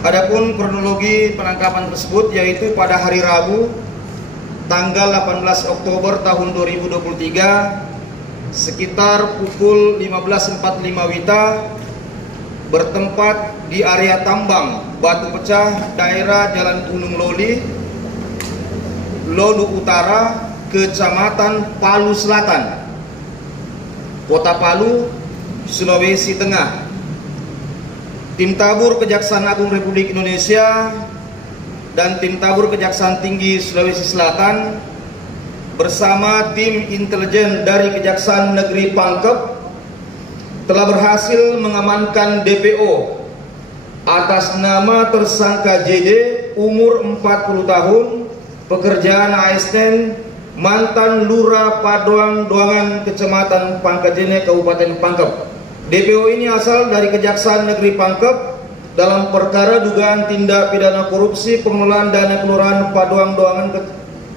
Adapun kronologi penangkapan tersebut yaitu pada hari Rabu tanggal 18 Oktober tahun 2023 sekitar pukul 15.45 WITA bertempat di area tambang batu pecah daerah Jalan Gunung Loli, Lolu Utara, Kecamatan Palu Selatan, Kota Palu, Sulawesi Tengah. Tim Tabur Kejaksaan Agung Republik Indonesia dan Tim Tabur Kejaksaan Tinggi Sulawesi Selatan bersama tim intelijen dari Kejaksaan Negeri Pangkep telah berhasil mengamankan DPO atas nama tersangka JD umur 40 tahun, pekerjaan ASN, mantan Lurah Padoang-Doangan, Kecamatan Pangkajene, Kabupaten Pangkep. DPO ini asal dari Kejaksaan Negeri Pangkep dalam perkara dugaan tindak pidana korupsi pengelolaan dana kelurahan Padoang-Doangan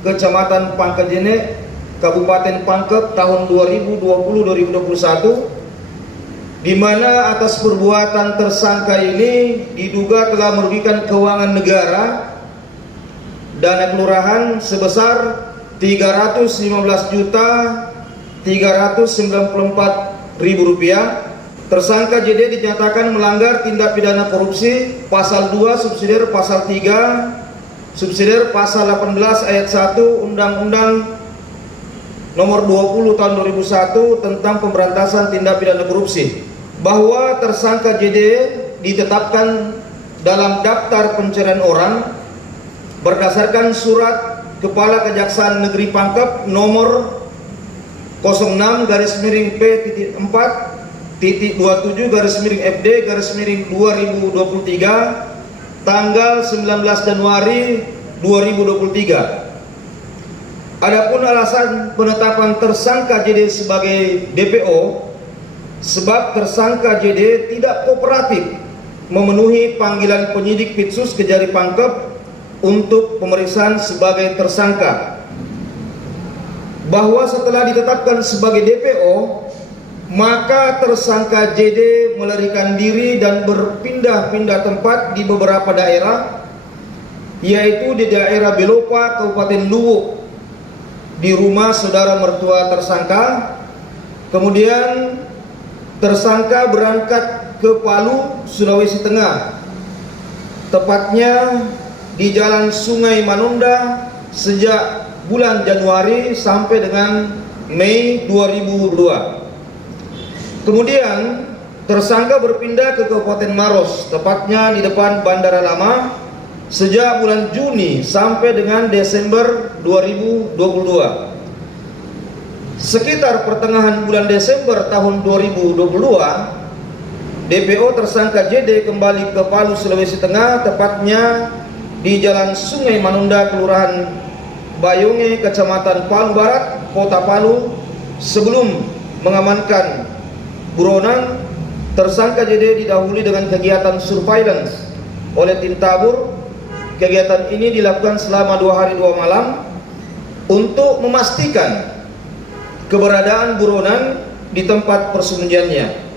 Kecamatan Pangkajene, Kabupaten Pangkep tahun 2020-2021, di mana atas perbuatan tersangka ini diduga telah merugikan keuangan negara dana kelurahan sebesar Rp315.394.000. Tersangka JD dinyatakan melanggar tindak pidana korupsi pasal 2 subsidiar pasal 3 subsidiar pasal 18 ayat 1 Undang-Undang Nomor 20 Tahun 2001 tentang pemberantasan tindak pidana korupsi, bahwa tersangka JD ditetapkan dalam daftar pencarian orang berdasarkan surat Kepala Kejaksaan Negeri Pangkep nomor 06-P4.27-FD-2023 tanggal 19 Januari 2023. Adapun alasan penetapan tersangka JD sebagai DPO, sebab tersangka JD tidak kooperatif memenuhi panggilan penyidik Pitsus Kejari Pangkep untuk pemeriksaan sebagai tersangka, bahwa setelah ditetapkan sebagai DPO maka tersangka JD melarikan diri dan berpindah-pindah tempat di beberapa daerah, yaitu di daerah Belopa, Kabupaten Luwu, di rumah saudara mertua tersangka. Kemudian tersangka berangkat ke Palu, Sulawesi Tengah, tepatnya di Jalan Sungai Manunda sejak bulan Januari sampai dengan Mei 2002. Kemudian tersangka berpindah ke Kabupaten Maros, tepatnya di depan Bandara Lama sejak bulan Juni sampai dengan Desember 2022. Sekitar pertengahan bulan Desember tahun 2022, DPO tersangka JD kembali ke Palu, Sulawesi Tengah, tepatnya di Jalan Sungai Manunda, Kelurahan Bayonge, Kecamatan Palu Barat, Kota Palu. Sebelum mengamankan buronan, tersangka JD didahului dengan kegiatan surveillance oleh tim tabur. Kegiatan ini dilakukan selama 2 hari 2 malam untuk memastikan keberadaan buronan di tempat persembunyiannya.